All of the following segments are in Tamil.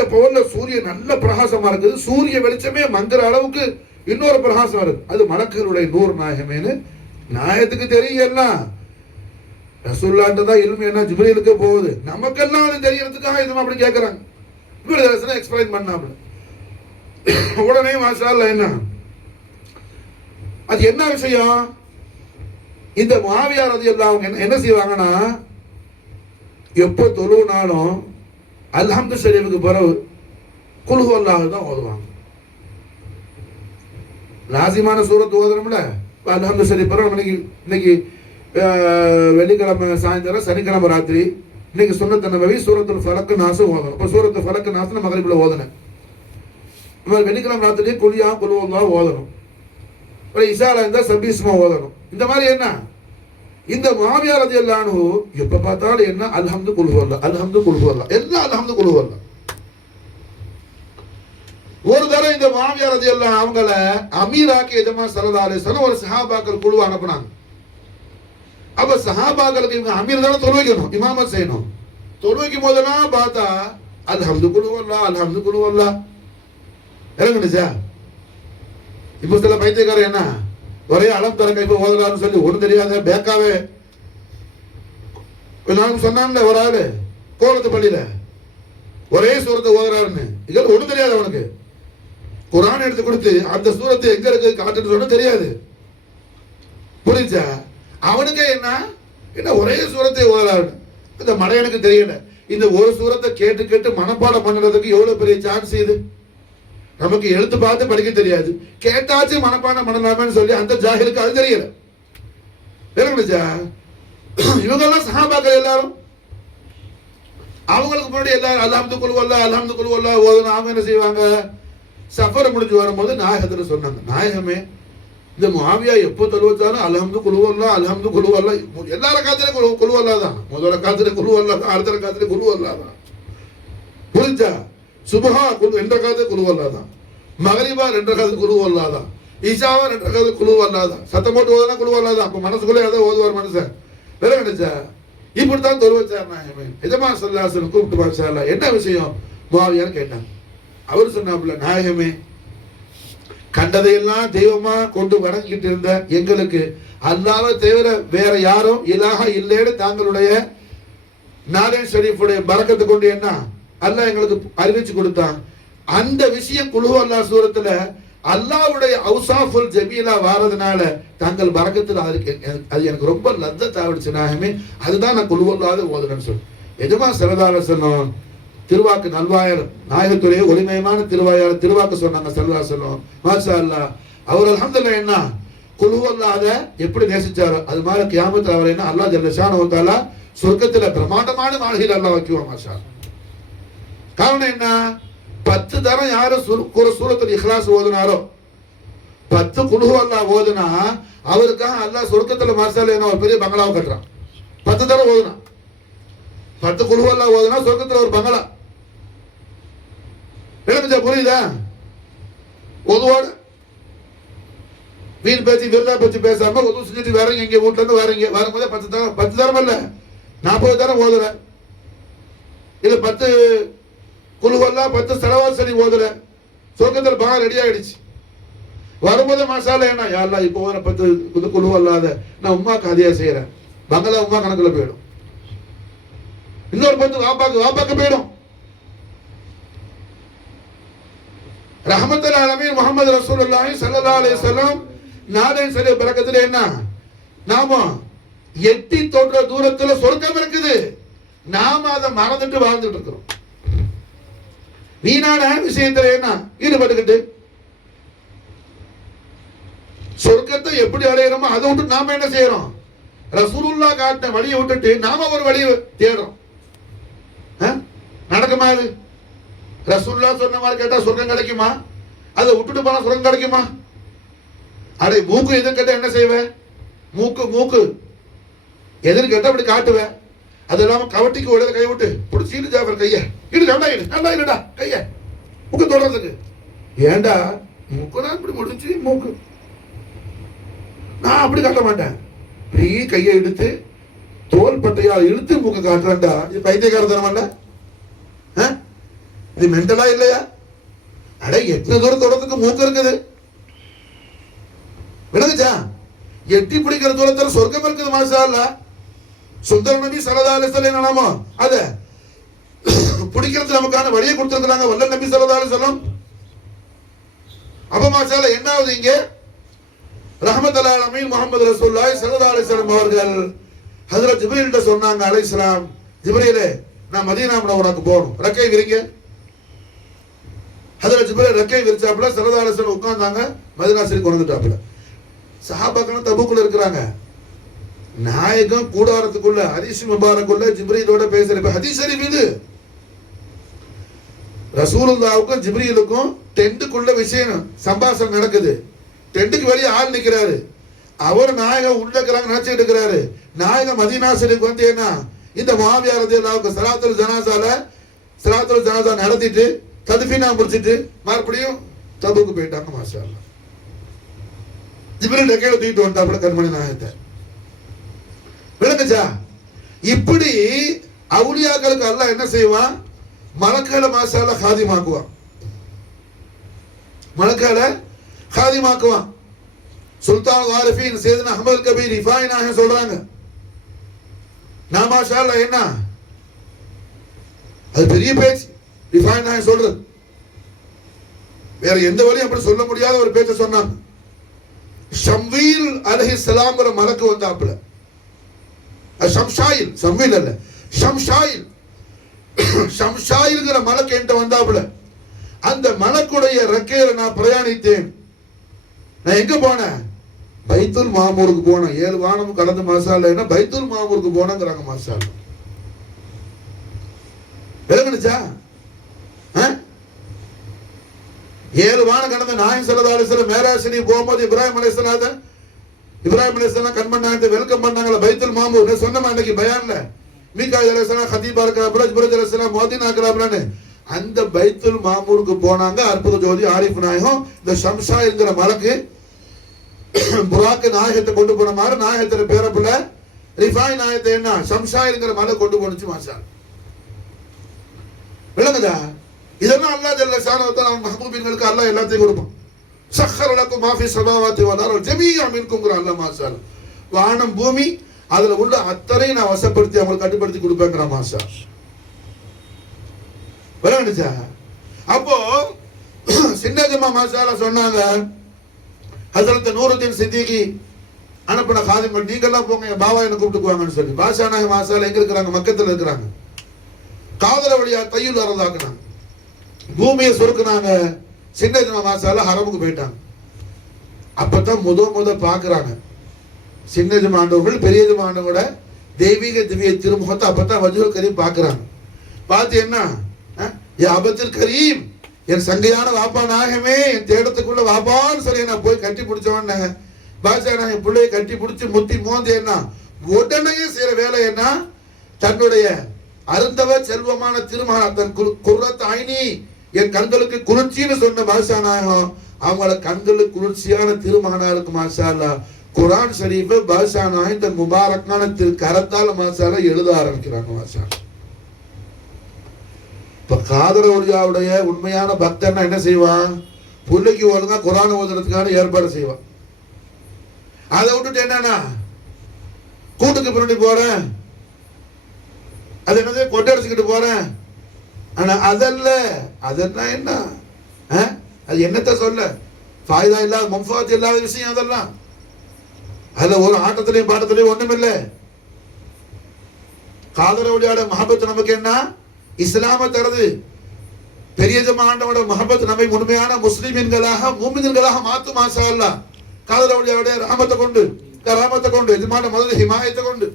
அந்த பவர்ல சூரியன் நல்ல பிரகாசமா இருக்குது, சூரிய வெளிச்சமே மங்குற அளவுக்கு இன்னொரு பிரகாசம் இருக்கு. அது மலக்குகளுடைய நூறு நாயகமேனு நாயத்துக்கு தெரியல. ரசூலுல்லாஹ்ட்ட தான் இல்மு என்ன ஜிப்ரீலுக்கு போகுது, நமக்கெல்லாம் அது தெரியறதுக்காக இது அப்படி கேட்கறாங்க. இப்படி எக்ஸ்பிளைன் பண்ணாம உடனே மாஷா அல்லாஹ் என்ன அது என்ன விஷயம், இந்த முஆவியா ரலியல்லாஹு அன்ஹு என்ன செய்வாங்கன்னா, எப்போ தொழுனாலும் அல்ஹம்து ஷரீஃபுக்கு பிறகு குல் ஹுவல்லாஹு தான் ஓதுவாங்க. லாசிமான சூரத் ஓதுறோம்ல, அல்ஹம்து ஷரீஃப் பிறகு இன்னைக்கு வெள்ளிக்கிழமை சாயந்தரம், சனிக்கிழமை ராத்திரி, இன்னைக்கு சுன்னத்து நபவி சூரத்துல் ஃபலக் நாஸ் ஓதணும். இப்போ சூரத்து ஃபலக் நாஸ் மகரிப்ல ஓதுனேன். வெள்ளிக்கிழமை ராத்திரி குலியா குல் ஹுவல்லாஹு ஓதணும். இஷால இருந்தா சபீஸ்மா ஓதணும். இந்த மாதிரி என்ன, இந்த முஆவியா ரலியல்லாஹு அன்ஹு எப்ப பார்த்தாலும் என்ன அல்ஹம்து குல் ஹுவல்லாஹ், அல்ஹம்து குல் ஹுவல்லாஹ், எல்லாம் அல்ஹம்து குல் ஹுவல்லாஹ். ஒரு தடவை இந்த முஆவியா ரலியல்லாஹு அவங்கள அமீராக்கி எஜமான் ஸல்லல்லாஹு அலைஹி வஸல்லம் ஒரு சஹாபாக்கள் குழு அனுப்புனாங்க. அப்ப சஹாபாக்களுக்கு இவங்க அமீர் தானே தொழுவைக்கணும், இமாமத் செய்யணும். தொழுவைக்கும் போதெல்லாம் பார்த்தா அல்ஹம்து குல் ஹுவல்லாஹ், அல்ஹம்து குல் ஹுவல்லாஹ் இறங்குனுச்சா. இப்ப சில பைத்தியக்காரர் என்ன ஒரே அலம் தர கைப்ப ஓதுறாருன்னு சொல்லி ஒன்றும் தெரியாத பேக்காவே நானும் சொன்னான்ல ஒரு ஆளு கோலத்து பள்ளியில ஒரே சூரத்தை ஓதுறாருன்னு, இதெல்லாம் ஒன்றும் தெரியாது அவனுக்கு. குர்ஆன் எடுத்து கொடுத்து அந்த சூரத்தை எங்க இருக்கு காட்டுன்னு சொன்னா தெரியாது. புரிஞ்சா அவனுக்கே என்ன என்ன ஒரே சூரத்தை ஓதுறாருன்னு. இந்த மடையனுக்கு தெரியல, இந்த ஒரு சூரத்தை கேட்டு கேட்டு மனப்பாடம் பண்ணுறதுக்கு எவ்வளவு பெரிய சான்ஸ் இது. நமக்கு எழுத்து பார்த்து படிக்க தெரியாது, கேட்டாச்சு மனப்பாடம் பண்ணலாமேன்னு சொல்லி அந்த ஜாஹிலுக்கு அது தெரியல. இவங்கெல்லாம் சஹாபாக்கள் எல்லாரும் அவங்களுக்கு முன்னாடி எல்லாரும் அல்ஹம்து குல் ஹுவல்லாஹ், அல்ஹம்து குல் ஹுவல்லாஹ் ஓதுனா அவங்க என்ன செய்வாங்க, சஃபர் முடிஞ்சு வரும்போது நாயகத்துல சொன்னாங்க, நாயகமே இந்த முஆவியா எப்போ தொழுவச்சாலும் அல்ஹம்து குல் ஹுவல்லாஹ், அல்ஹம்து குல் ஹுவல்லாஹ், எல்லா ரக்காத்திலும் குல் ஹுவல்லாஹ் தான், முதல் ரக்காத்திலும் குல் ஹுவல்லாஹ் தான், அடுத்த ரக்காத்திலும் குல் ஹுவல்லாஹ் தான். புரிஞ்சா சுபஹா ரெண்டு ரக்காத்து குல் ஹுவல்லாஹ் தான், மகரிபா ரெண்டு ரக்காத்து குல் ஹுவல்லாஹ் தான், இஷாவா ரெண்டு ரக்காத்து குல் ஹுவல்லாஹ் தான். சத்தம் போட்டு ஓதுனா குல் ஹுவல்லாஹ் தான். அப்ப மனசுக்குள்ள ஏதோ ஓதுவார் மனுஷன் வேற நினைச்சா இப்படித்தான் தொழுவச்சார் நாயகமே. எஜமான் ஸல்லல்லாஹு அலைஹி வஸல்லம் கூப்பிட்டு மாஷா அல்லாஹ் என்ன விஷயம் முஆவியான்னு கேட்டாங்க. அவர் சொன்னாப்புல, நாயகமே கண்டதையெல்லாம் தெய்வமா கொண்டு வணங்கிட்டு இருந்த எங்களுக்கு அல்லாஹ்வை தவிர வேற யாரும் இலாஹா இல்லைன்னு தாங்களுடைய நாதன் ஷரீஃபுடைய பரக்கத்தை கொண்டு என்ன அல்லாஹ் எங்களுக்கு அறிவிச்சு கொடுத்தான். அந்த விஷயம் குல் ஹுவல்லாஹ் சூரத்துல அல்லாஹ்வுடைய அவுசாஃபுல் ஜமீலா வாரதுனால தங்கள் பரக்கத்துல அது எனக்கு ரொம்ப லத்தத் ஆயிடுச்சு நாயகமே, அதுதான் நான் குல் ஹுவல்லாஹ் ஓதுறேன்னு சொல்லி எஜமான் ஸல்லல்லாஹு அலைஹி வஸல்லம் திருவாக்கு நல்வாயர் நாயகத்துடைய ஒளிமயமான திருவாயார் திருவாக்கு சொன்னாங்க ஸல்லல்லாஹு அலைஹி வஸல்லம். மாஷா அல்லாஹ் அவர் அல்ஹம்துலில்லாஹ் என்ன குல் ஹுவல்லாஹ் எப்படி நேசிச்சாரோ அது மாதிரி கியாமத் அவர் என்ன அல்லாஹ் ஜல்ல ஷானஹு வ தஆலா சொர்க்கத்துல பிரமாண்டமான மாளிகையில் அல்லாஹ் வைக்குவான். மாஷா காரணம் என்ன, 10 தரம் யாரு சூரத்துல் இக்லாஸ் ஓதுனாரோ 10 குல் ஹுவல்லாஹ் ஓதுனா அவருக்காக அல்லாஹ் சொர்க்கத்துல மாஷா என்ன ஒரு பெரிய பங்களாவை கட்டுறான். 10 தரம் ஓதுனா 10 குல் ஹுவல்லாஹ் ஓதுனா சொர்க்கத்துல ஒரு பங்களா. புரியுதா? ஒதுவோட வீண் பேச்சு விருதா பேச்சு பேசாம ஒது செஞ்சுட்டு வரீங்க, இங்க வீட்டுல இருந்து வரீங்க, வரும்போதே 10 தரம் இல்ல 40 தரம் ஓதுற, இல்ல 10 குல் ஹுவல்லாஹ் 10 ஸலவாத் சரி ஓதுற, சொர்க்கத்துல பங்களா ரெடி ஆயிடுச்சு. வரும்போது மசாலா என்ன யா அல்லாஹ் இப்போ 10 குல் ஹுவல்லாஹ் நான் உம்மாக்கு ஹதியா செய்யறேன், பங்களா உம்மா கணக்குல போயிடும். இன்னொரு 10 வாப்பாக்கு போயிடும். ரஹ்மத்துல் ஆலமீன் முஹம்மது ரசூலுல்லாஹி ஸல்லல்லாஹு அலைஹி வஸல்லம் நாதன் சரி பரக்கத்துல என்ன நாம எட்டி தொடுற தூரத்துல சொர்க்கம் இருக்குது, நாம அதை மறந்துட்டு வாழ்ந்துட்டு இருக்கிறோம். வீணான விஷயத்துல என்ன ஈடுபட்டுக்கிட்டு சொர்க்கத்தை எப்படி அடையணுமோ அதை விட்டு நாம என்ன செய்யறோம், ரசூலுல்லாஹ் காட்டின வழியை விட்டுட்டு நாம ஒரு வழியை தேடுறோம். நடக்குமா? அது ரசூலுல்லாஹ் சொன்ன மாதிரி கேட்டா சொர்க்கம் கிடைக்குமா? அதை விட்டுட்டு போனா சொர்க்கம் கிடைக்குமா? அடே மூக்கு எதுன்னு கேட்டா என்ன செய்வேன், மூக்கு எதுன்னு கேட்டா அப்படி காட்டுவேன். அது இல்லாம கவட்டிக்கு உடனே கை விட்டு பிடிச்சிட்டு ஜாஃபர் கைய நல்லா இல்லடா கைய மூக்கு தொடர்றதுக்கு ஏண்டா மூக்குனா இப்படி முடிச்சு மூக்கு நான் அப்படி காட்ட மாட்டேன். இப்படி கையை எடுத்து தோல் பட்டையா இழுத்து மூக்க காட்டுறேன்டா, இது பைத்தியக்கார தரமாண்டா. இது மென்டலா இல்லையா? அட 8 தூரம் தொடர்ந்துக்கு மூக்கு இருக்குது, விளங்குச்சா? எட்டி பிடிக்கிற தூரத்தில் சொர்க்கம் இருக்குது. மாஷா அல்லாஹ். சுந்தர நபி ஸல்லல்லாஹு அலைஹி வஸல்லம் நாமோ அத பிடிக்கிறது நமக்கான வழியை கொடுத்திருக்காங்க வல்ல நபி ஸல்லல்லாஹு அலைஹி வஸல்லம். அப்ப மாஷா அல்லாஹ் என்ன ஆகுது இங்க? ரஹ்மத்துல்லாஹி அலைஹி முஹம்மது ரசூலுல்லாஹி ஸல்லல்லாஹு அலைஹி வஸல்லம் அவர்கள் ஹஜ்ரத் ஜிப்ரீல் கிட்ட சொன்னாங்க, அலைஹிஸ்ஸலாம், ஜிப்ரீலே நான் மதீனா முனவராக்கு போகணும், ரெக்கை விரிங்க. ஹஜ்ரத் ஜிப்ரீல் ரெக்கை விரிச்சாப்புல ஸல்லல்லாஹு அலைஹி வஸல்லம் உட்கார்ந்தாங்க, மதீனா ஷரீஃப் வந்துட்டாப்புல. சஹாபாக்கள் தபூக்குள்ள இருக்கிறாங்க. நாயகம் கூடாரத்துக்குள்ள ஹதீஸ் முபாரக்குள்ள ஜிப்ரீலோட பேசுற ஹதீஸ் ஷரீஃப் இது. ரசூலுல்லாஹ்வுக்கும் ஜிப்ரீலுக்கும் டென்ட்டுக்குள்ள விஷயம் சம்பாஷணை நடக்குது. டென்ட்டுக்கு வெளியே ஆள் நிக்கிறாரு. அவர் நாயகம் உள்ள இருக்கிறாங்க நினைச்சிட்டு இருக்கிறாரு. நாயகம் மதீனா ஷரீஃப் வந்து என்ன இந்த முஆவியா ரலியல்லாஹு ஸலாத்துல் ஜனாஸா நடத்திட்டு தத்ஃபீனா முடிச்சிட்டு மறுபடியும் தபூக்கு போயிட்டாங்க. மாஷா அல்லாஹ். ஜிப்ரீல் ரெக்கையில தூக்கிட்டு வந்தாப்புல கண்மணி நாயகத்தை. விளங்குச்சா? இப்படி அவுலியாக்களுக்கு அல்லாஹ் என்ன செய்வான்? மலக்களை மாஷா அல்லாஹ் காதிமாக்குவான். மலக்களை காதிமாக்குவான். சுல்தான் ஆரிஃபீன் சையதுனா அஹ்மத் கபீர் ரிஃபாயி நாயகம் சொல்றாங்க, நான் மாஷா அல்லாஹ் என்ன அது பெரிய பேச்சு ரிஃபாயி நாயகம் சொல்றது. வேற எந்த வழியும் அப்படி சொல்ல முடியாத ஒரு பேச்சை சொன்னாங்க. ஷம்வீல் அலைஹிஸ்ஸலாம்ங்கற மலக்கு வந்தாப்புல. ஷம்ஷாயில், ஷம்வீல் அல்ல, ஷம்ஷாயில். ஷம்ஷாயில்ங்கற மலக்கு என்கிட்ட வந்தாப்புல. அந்த மலக்குடைய ரெக்கையில நான் பிரயாணித்தேன். நான் எங்க போனேன்? பைத்துல் மாமூருக்கு போனேன். 7 வானம் கடந்து மாஷா அல்லாஹ் பைத்துல் மாமூருக்கு போனேங்கறாங்க. மாஷா அல்லாஹ். விளங்குச்சா? 7 வானம் கடந்த நாயகம் ஸல்லல்லாஹு அலைஹி வஸல்லம் மேராஜ் ஷரீஃப் போகும்போது இப்ராஹிம் அலைஹிஸ்ஸலாம் கண்மணி நாயகத்தை வெல்கம் பண்ணாங்கல பைத்துல் மாமூர். நான் சொன்னேன் அன்னைக்கு பயான்ல, மீகாயில் அலைஹிஸ்ஸலாம் கதீபா இருக்கறாப்ல, ஜிப்ரீல் அலைஹிஸ்ஸலாம் முஅத்தின் ஆக்கறாப்லன்னு. அந்த பைத்துல் மாமூருக்கு போனாங்க. அற்புத ஜோதி ஆரிஃப் நாயகம் இந்த ஷம்ஷாயில்ங்கற மலக்கு புராக் நாயகத்தை கொண்டு போன மாதிரி நாயகத்தோட பேரப்புல ரிஃபாய் நாயகத்தை என்ன ஷம்ஷாயில்ங்கற மலக்கு கொண்டு போனுச்சு. மாஷா அல்லாஹ். விளங்குதா? இதெல்லாம் அல்லாஹ் ஜல்ல ஷானஹு வ தஆலா மஹ்பூபின்களுக்கு அல்லாஹ் எல்லாத்தையும் கொடுப்பான். சக்கர லக்கும் மா ஃபீ ஸமாவாத்தி வல் அர்தி ஜமீஅன் மின்கும்ங்கற அல்லாஹ். மாஷா அல்லாஹ். வானம் பூமி அதுல உள்ள அத்தனை நான் வசப்படுத்தி அவங்களுக்கு கட்டுப்படுத்தி கொடுப்பேங்கற. மாஷா அல்லாஹ். விளங்குச்சா? அப்போ சின்ன ஜமா மாஷா அல்லாஹ் சொன்னாங்க, ஹஜ்ரத் நூருதீன் சித்திகி அனுப்பின காதிம்கள் நீங்கெல்லாம் போங்க, என் பாவா என்ன கூப்பிட்டுக்குவாங்கன்னு சொல்லி. பாஷா நாயகம் மாஷா அல்லாஹ் எங்க இருக்கிறாங்க? மக்கத்துல இருக்கிறாங்க. காதல வழியா தையுல் அறதாக்குனாங்க, பூமியை சுருக்குனாங்க. சின்ன ஜமா மாஷா அல்லாஹ் ஹரமுக்கு போயிட்டாங்க. அப்பதான் முத பாக்குறாங்க சின்ன ஜமா ஆண்டவர்கள் பெரிய ஜமா ஆண்டவங்களோட தெய்வீக திவ்ய திருமுகத்தை அப்பதான் வஜ்ஹுல் கரீம் பாக்குறாங்க. பார்த்து என்ன அபத்துல் கரீம், என் சங்கையான வாப்பா நாயகமே, என் தேடத்துக்குள்ள வாப்பான்னு சொல்லி நான் போய் கட்டி பிடிச்சவன். பாஷா நாயகம் பிள்ளையை கட்டி பிடிச்சி முத்தி மோந்து என்ன உடனே செய்யற வேலை என்ன? தன்னுடைய அருந்தவ செல்வமான திருமகன் தன் குர்ரத் ஐனி, என் கண்களுக்கு குளிர்ச்சின்னு சொன்ன பாஷா நாயகம் அவங்கள கண்களுக்கு குளிர்ச்சியான திருமகனா இருக்கு. மாஷா அல்லாஹ். குர்ஆன் ஷரீஃபை பாஷா நாயகம் தன் முபாரக்கான திரு கரத்தால் மாஷா அல்லாஹ் எழுத ஆரம்பிக்கிறாங்க. மாஷா அல்லாஹ். இப்ப காதர ஒளியாவுடைய உண்மையான பக்தன்னா என்ன செய்வான்? பிள்ளைக்கு ஒழுங்கா குர்ஆன் ஓதுறதுக்கான ஏற்பாடு செய்வான். அதை விட்டுட்டு என்னன்னா கூட்டுக்கு பின்னாடி போறேன், அது என்னது கொட்டடிச்சுக்கிட்டு போறேன். ஆனா அதல்ல, அதெல்லாம் என்ன? அது என்னத்த சொல்ல? ஃபாயிதா இல்லாத மன்ஃபாத் இல்லாத விஷயம் அதெல்லாம். அதுல ஒரு ஆட்டத்திலையும் பாட்டத்திலையும் ஒண்ணும் இல்லை. காதர ஒளியோட மஹபத் நமக்கு என்ன? இஸ்லாம தருது. பெரிய ஜமாண்டோட மஹபத் நம்மை உண்மையான முஸ்லிம்களாக மூமின்களாக மாத்து. மாஷா அல்லாஹ். காதர ஒளியோட ரஹமத்தை கொண்டு கராமத்தை கொண்டு எஜமான மதது ஹிமாயத்தை கொண்டு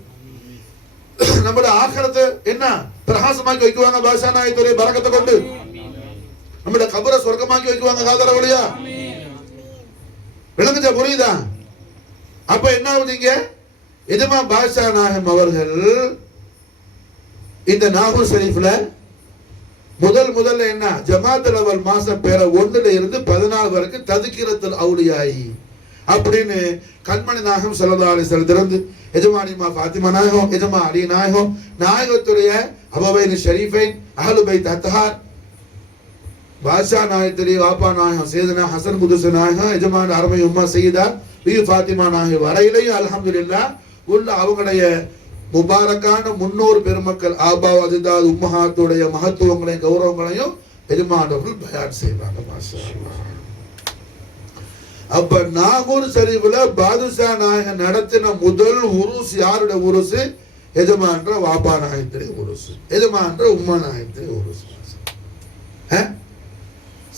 நம்மளோட ஆகிரத்தை என்ன பிரகாசமாக்கி வைக்குவாங்க. பாஷா நாயகத்துடைய பரக்கத்தை கொண்டு நம்மளோட கபரை சொர்க்கமாக்கி வைக்குவாங்க. காதர ஒளியா விளங்குச்சா? புரியுதா? அப்ப என்ன ஆகுதுங்க? எஜமா பாஷா நாயகம் அவர்கள் இந்த நாகூர் ஷரீஃப்ல முதல்ல என்ன ஜமாத்துல் அவல் மாசம் பேர 1ல இருந்து 14 வரைக்கும் ததுக்கிரத்துல் அவுலியாயி அப்படின்னு கண்மணி நாயகம் ஸல்லல்லாஹு அலைஹி வஸல்லம் திறந்து எஜமானிமா ஃபாத்திமா நாயகம், எஜமா அலி நாயகம், நாயகத்துடைய அபவைன் ஷரீஃபைன், அஹ்லு பைத் அத்ஹார் பாஷா நாயத்திரி வாப்பா நாயகம் சேதனா ஹசன் குதுச நாயகம் எஜமான அருமை உம்மா செய்தா ஃபாத்திமா நாயகம் வரையிலையும் அல்ஹம்துலில்லாஹ் உள்ள அவங்களுடைய முபாரக்கான முன்னோர் பெருமக்கள் ஆபா அஜிதாத் உம்மஹாத்துடைய மகத்துவங்களையும் கௌரவங்களையும் எஜமானவர்கள் பயான் செய்வாங்க. மாஷா அல்லாஹ். அப்ப நாகூர் ஷரீஃப்ல பாதுஷா நாயகன் நடத்தின முதல் உருஸ் யாருடைய உருஸ்? எஜமான்ற வாப்பா நாயத்திரி உருஸ், எஜமான்ற உம்மா நாயத்திரி உருஸ்.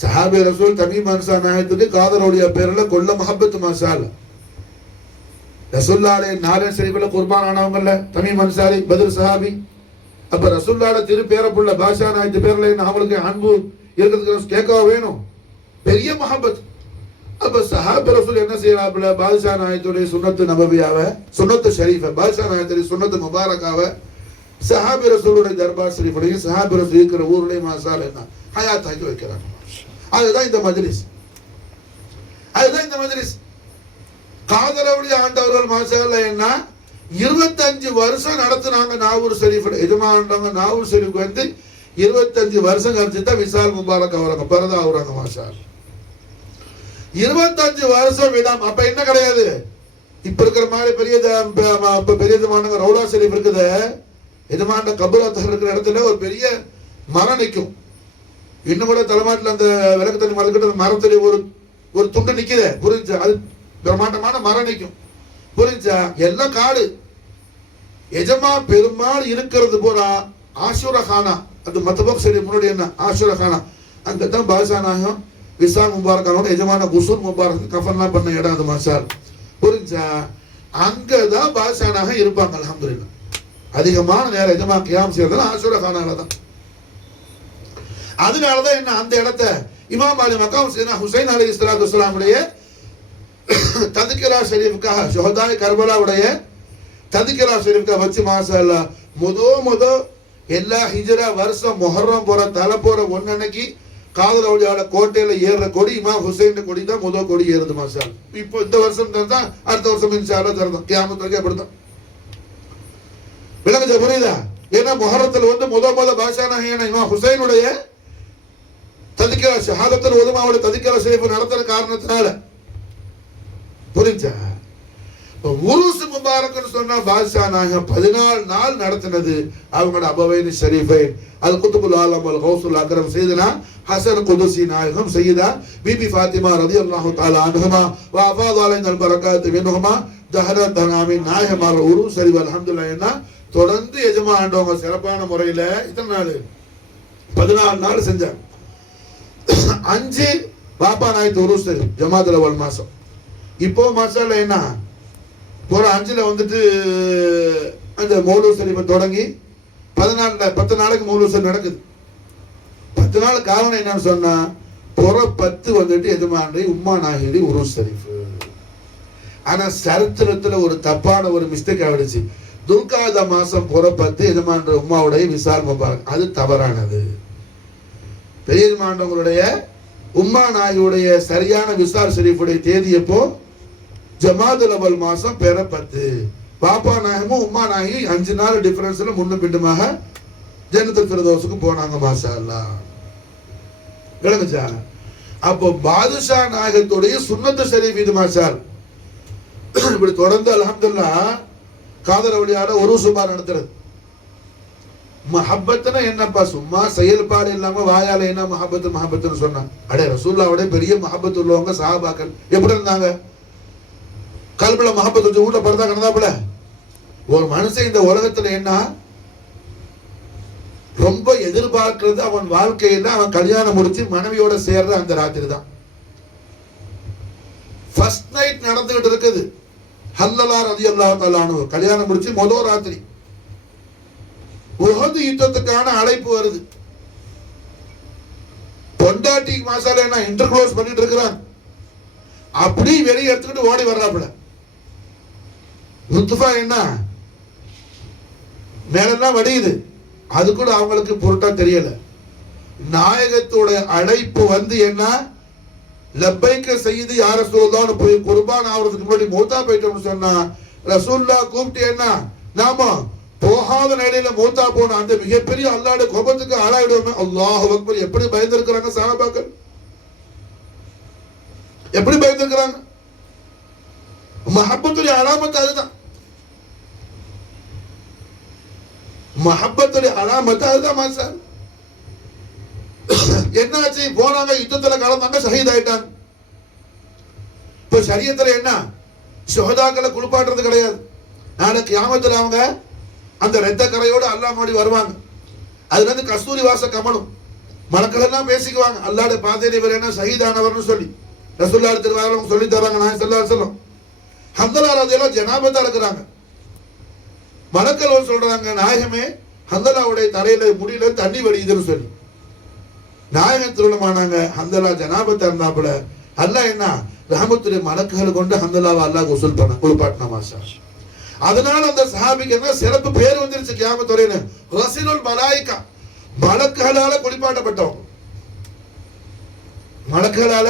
சஹாபி ரசூல் தமீம் அன்சா நாயத்துக்கு காதருடைய பேர்ல கொல்ல மஹப்பத் மசால் ரசூலுல்லாஹி நாலன் ஷரீஃப்ல குர்பான் ஆனவங்கல்ல தமீம் அன்சாரி பத்ர் சஹாபி. அப்ப ரசூலுல்லாஹி திரு பேரப்புள்ள பாஷா நாயத்து பேர்ல என்ன அவங்களுக்கு அன்பு இருக்கிறதுக்கு கேட்கவா வேணும்? பெரிய மஹப்பத். அப்ப சஹாபி ரசூல் என்ன செய்யறாப்புல பாதுஷா நாயத்துடைய சுன்னத்து நபவியாவ சுன்னத்து ஷரீஃப பாதுஷா நாயத்துடைய சுன்னத்து முபாரக்காவ சஹாபி ரசூலுடைய தர்பார் ஷரீஃபுடைய சஹாபி ரசூல் இருக்கிற ஊருடைய மாசால் என்ன ஹயாத்தாக்கி வைக்கிறாங்க. அதுதான் இந்த மஜ்லிஸ். அதுதான் இந்த மஜ்லிஸ். காதலவுடைய ஆண்டவர்கள் மாஷாஅல்லாஹ் என்ன 25 வருஷம் நடத்துனாங்க நாவூர் ஷரீஃப். எஜமானவங்க நாவூர் ஷரீஃப் வந்து 25 வருஷம் கழிச்சு தான் விசால் முபாரக் அவராங்க பரதா ஆகுறாங்க. மாஷாஅல்லாஹ் 25 வருஷம் விடாம. அப்ப என்ன கிடையாது இப்ப இருக்கிற மாதிரி பெரியதுமான ரவுலா ஷரீஃப் இருக்குது. எஜமான கபூரத்தர் இருக்கிற இடத்துல ஒரு பெரிய மரம் நிற்கும். இன்னும் கூட தலைமாட்டில் அந்த விளக்கு தண்ணி மறக்கிட்ட மரத்துல ஒரு துண்டு நிக்குது. புரிஞ்சா? அது பிரம்மாண்டமான மரம் நிற்கும். புரிஞ்சா? எல்லாம் காடு. எஜமா பெருமாள் இருக்கிறது பூரா ஆஷுரஹானா, அது மத்தபக் சரி முன்னாடி என்ன ஆஷுரஹானா, அங்கதான் பாஷா நாயகம் விசா முபாரக் எஜமான குசூர் முபாரக் கஃபன்லாம் பண்ண இடம் அது. மாஷால் புரிஞ்சா? அங்கதான் பாஷா நாயகம் இருப்பாங்க. அல்ஹம்துலில்லாஹ் அதிகமான நேரம் எஜமா கியாம் செய்யறதுல ஆஷுரஹானால தான். அதனாலதான் என்ன அந்த இடத்த இமாம் அலி மகாம் ஹுசைன் அலைஹிஸ்ஸலாத்து வஸ்ஸலாமுடைய ததுக்கிரா ஷரீஃப்காக ஷுஹதாய் கர்பலாவுடைய ததுக்கிரா ஷரீஃப்காக வச்சு மாஷாஅல்லாஹ் முத எல்லா ஹிஜ்ரா வருஷம் முஹர்ரம் போற தலை போற ஒன்னன்னைக்கு காதலவுடைய கோட்டையில ஏறுற கொடி இமாம் ஹுசைன் கொடி தான் முதல் கொடி ஏறுது. மாஷாஅல்லாஹ் இப்போ இந்த வருஷம் தான் அடுத்த வருஷம் இன்ஷா அல்லாஹ் தரணும். கியாமத் வரைக்கும் அப்படிதான். விளங்குச்சா? புரியுதா? ஏன்னா முஹர்ரத்துல வந்து முத பாஷா நாயகன் இமாம் ஹுசைனுடைய ததுக்கிரா ஷஹாதத்துல் உலமாவுடைய ததுக்கிரா ஷரீஃப் நடத்துற காரணத்தினால. புரிஞ்சா? உருஸ் முபாரக்னு சொன்னா பாஷா நாயகம் 14 நாள் நடத்தினது அவங்களோட அபவைன் ஷரீஃபைன் அல் குதுபுல் ஆலம் அல் கௌசுல் அக்ரம் சையதுனா ஹசன் குதுசி நாயகம் சையதா பிபி ஃபாத்திமா ரலியல்லாஹு தஆலா அன்ஹுமா வ அஃபாத அலைனா அல் பரக்காத் மின்ஹுமா தஹரத் தனாமி நாயகமார் உருஸ் ஷரீஃப் அல்ஹம்துலில்லாஹ் என்ன தொடர்ந்து எஜமா ஆண்டவங்க சிறப்பான முறையில இத்தனை நாள் 14 நாள் செஞ்சாங்க. 5 பாப்பா நாயத்து உருஸ் ஜமாத்துல் அவல் மாசம். இப்போ மாஷாஅல்லாஹ் என்ன போற 5ல வந்துட்டு அந்த மௌலூத் ஷரீஃபை தொடங்கி 10 நாளைக்கு மௌலூத் ஷரீஃப் நடக்குது. 10 நாள் காரணம் என்னன்னு சொன்னா புற 10 வந்துட்டு எஜமானி உம்மா நாயகி உருஸ் ஷரீஃப். ஆனா சரித்திரத்துல ஒரு தப்பான ஒரு மிஸ்டேக் ஆயிடுச்சு. துல்காத மாசம் புற 10 எஜமான உம்மாவுடைய விசால் முபாரக், அது தவறானது. பெரிய எஜமானவங்களுடைய உம்மா நாயகியுடைய சரியான விசால் ஷரீஃபுடைய தேதி எப்போ? ஜமாதுல் அவல் மாசம் பெற 10. பாப்பா நாயகமும் உம்மா நாயகி 5 நாள் டிஃபரன்ஸ்ல முன்னும் பின்னுமாக ஜன்னத்துல் ஃபிர்தௌஸுக்கு போனாங்க. மாஷா அல்லாஹ். விளங்குச்சா? அப்போ பாதுஷா நாயகத்துடைய சுன்னத்து ஷரீஃப் இது. மாஷால் இப்படி தொடர்ந்து அல்ஹம்துலில்லாஹ் காதர் அவளியாட ஒரு சுபா நடத்துறது. மஹப்பத்துனா என்னப்பா சும்மா செயல்பாடு இல்லாம வாயால என்ன மஹப்பத்துன்னு சொன்னா? அடே ரசூலுல்லாஹ்வுடைய பெரிய மஹப்பத் உள்ளவங்க சஹாபாக்கள் எப்படி இருந்தாங்க? கல்புல மஹப்பத் வச்சு வீட்டுல படுத்தா கிடந்தாப்புல. ஒரு மனுஷன் இந்த உலகத்துல என்ன ரொம்ப எதிர்பார்க்கிறது அவன் வாழ்க்கையில அவன் கல்யாணம் முடிச்சு மனைவியோட சேர்ற அந்த ராத்திரி தான். ஃபர்ஸ்ட் நைட் நடந்துகிட்டு இருக்குது. ஹல்லலா ரலியல்லாஹு தஆலா அன்ஹு கல்யாணம் முடிச்சு முதல் ராத்திரி உஹது யுத்தத்துக்கான அழைப்பு வருது. பொண்டாட்டி மாசால என்ன இன்டர்க்ளோஸ் பண்ணிட்டு இருக்கிறான். அப்படி வெளியே எடுத்துக்கிட்டு ஓடி வர்றாப்புல. லுத்ஃபா என்ன மேலெல்லாம் வடியுது. அது கூட அவங்களுக்கு பொருட்டா தெரியல. நாயகத்தோட அழைப்பு வந்து என்ன லப்பைக்க செய்து யார ரசூலுல்லாஹ்னு போய் குர்பான் ஆவறதுக்கு முன்னாடி மௌத்தா போயிட்டோம்னு சொன்னா ரசூலுல்லாஹ் கூப்பிட்டு என்ன நாம போகாத நிலையில மூத்தா போன அந்த மிகப்பெரிய அல்லாஹ்வுடைய கோபத்துக்கு ஆளாயிடுவோமே. அல்லாஹ் அக்பர். எப்படி பயந்திருக்கிறாங்க சஹாபாக்கள், எப்படி பயந்திருக்கிறாங்க. மஹப்பத்துடைய அலாமத்து அதுதான், மஹப்பத்துடைய அலாமத்து அதுதான் மாசார். என்னாச்சு, போனாங்க, யுத்தத்துல கலந்தாங்க, ஷஹீத் ஆயிட்டாங்க. இப்ப ஷரியத்துல என்ன, ஷுஹதாக்களை குளிப்பாட்டுறது கிடையாது. நாளைக்கு கியாமத்துல அவங்க அந்த இரத்த கரையோடு அல்லாஹ் முன்னாடி வருவாங்க. அதுல இருந்து கஸ்தூரி வாச கமலும் மலக்கள் எல்லாம் பேசிக்குவாங்க, அல்லாஹ்வுடைய பாதையில இவர் என்ன ஷஹீதானவர்னு சொல்லி ரசூலுல்லாஹி திருவாரூர் சொல்லி தராங்க. நான் ஸல்லல்லாஹு அலைஹி வஸல்லம் ஹம்தலா ரலியல்லாஹு ஜனாபத்தா இருக்கிறாங்க. மலக்கள் சொல்றாங்க, நாயகமே ஹந்தலாவுடைய தலையில முடியல தண்ணி வடியுதுன்னு சொல்லி நாயகன் திருமணமானாங்க. ஹந்தலா ஜனாபத்தா இருந்தாப்புல அல்லாஹ் என்ன ரஹமத்துடைய மலக்குகள் கொண்டு ஹந்தலாவை அல்லாஹ் குஸ்ல் பண்ண குளிப்பாட்டின மாஷா. அதனால அந்த சஹாபிக்கு என்ன சிறப்பு பேர் வந்துருச்சு கியாமத் வரையில, ரஸீலுல் மலாயிகா, மலக்குகளால குளிப்பாட்டப்பட்டவங்க, மலக்குகளால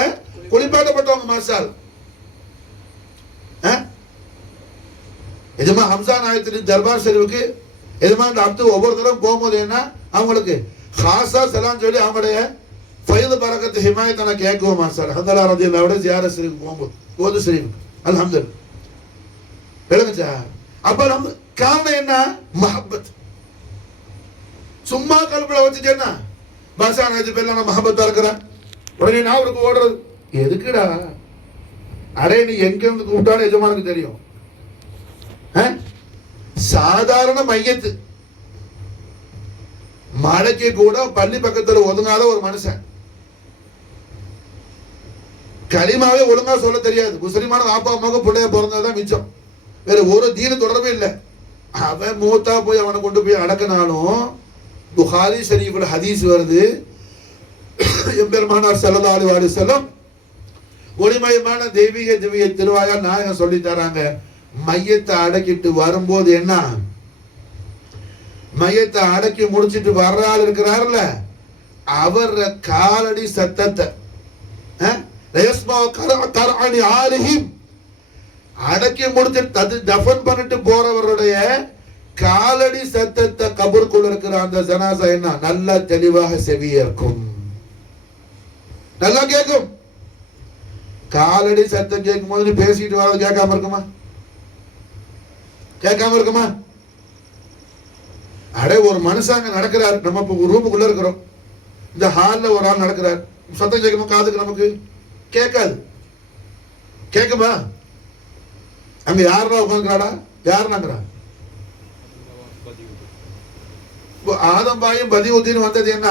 குளிப்பாட்டப்பட்டவங்க மாஷால். எஜமா ஹம்சா நாயகத்தின் தர்பார் ஷரீஃபுக்கு எஜமா இந்த அப்து ஒவ்வொரு தடவை போகும்போது என்ன அவங்களுக்கு ஹாசா சலாம் சொல்லி அவங்களுடைய ஃபைது பரக்கத்து ஹிமாயத்தை நான் கேட்குவோம் மாஷால். ஹந்தலா ரலியல்லாஹு ஜியாரத் ஷரீஃப் போகும்போது ஓது ஷரீஃப் அல்ஹம்துலில்லாஹ் விளங்குச்சா. அப்ப நம்ம காரணம் என்ன, மஹப்பத். சும்மா கல்புல வச்சுட்டு என்ன பாஷா நாயத்து பேர்ல நான் மஹப்பத்தா இருக்கிறேன், உடனே நான் அவருக்கு ஓடுறது எதுக்குடா. அரே நீ எங்க இருந்து கூப்பிட்டாலும் எஜமானுக்கு தெரியும். சாதாரண மையத்து மழைக்கு கூட பள்ளி பக்கத்துல ஒதுங்காத ஒரு மனுஷன், களிமாவே ஒழுங்கா சொல்ல தெரியாது, முஸ்லிமான வாப்பா அம்மாவுக்கு பிள்ளைய பிறந்ததுதான் மிச்சம், வேற ஒரு தீன தொடர்பே இல்லை. அவன் மூத்தா போய் அவனை கொண்டு போய் அடக்கினாலும் புகாரி ஷரீஃப்ல ஹதீஸ் வருது, எம்பெருமானார் ஸல்லல்லாஹு அலைஹி வஸல்லம் ஒளிமயமான தெய்வீக திவ்ய திருவாயால் நாயகம் சொல்லி தராங்க, மையத்தை அடக்கிட்டு வரும்போது என்ன, மையத்தை அடக்கி முடிச்சிட்டு வர்றாள் இருக்கிறார்ல அவர் காலடி சத்தத்தை அடக்கி முடிச்சு தஃபன் பண்ணிட்டு போறவருடைய காலடி சத்தத்தை கபருக்குள்ள இருக்கிற அந்த ஜனாசா என்ன நல்லா தெளிவாக செவியேற்கும், நல்லா கேட்கும். காலடி சத்தம் கேட்கும் போது பேசிட்டு வர்றது கேட்காம இருக்குமா, கேட்காம இருக்குமா? அடே ஒரு மனுஷாங்க நடக்கிறார், நம்ம ரூமுக்குள்ள இருக்கிறோம், இந்த ஹால்ல ஒரு ஆள் நடக்கிறார், சத்தம் கேட்கணும், காதுக்கு நமக்கு கேட்காது, கேட்குமா? அங்க யாருடா உட்காந்துக்கிறாடா, யாருனாங்கிறா? ஆதம்பாயும் பதிவுத்தின்னு வந்தது என்ன,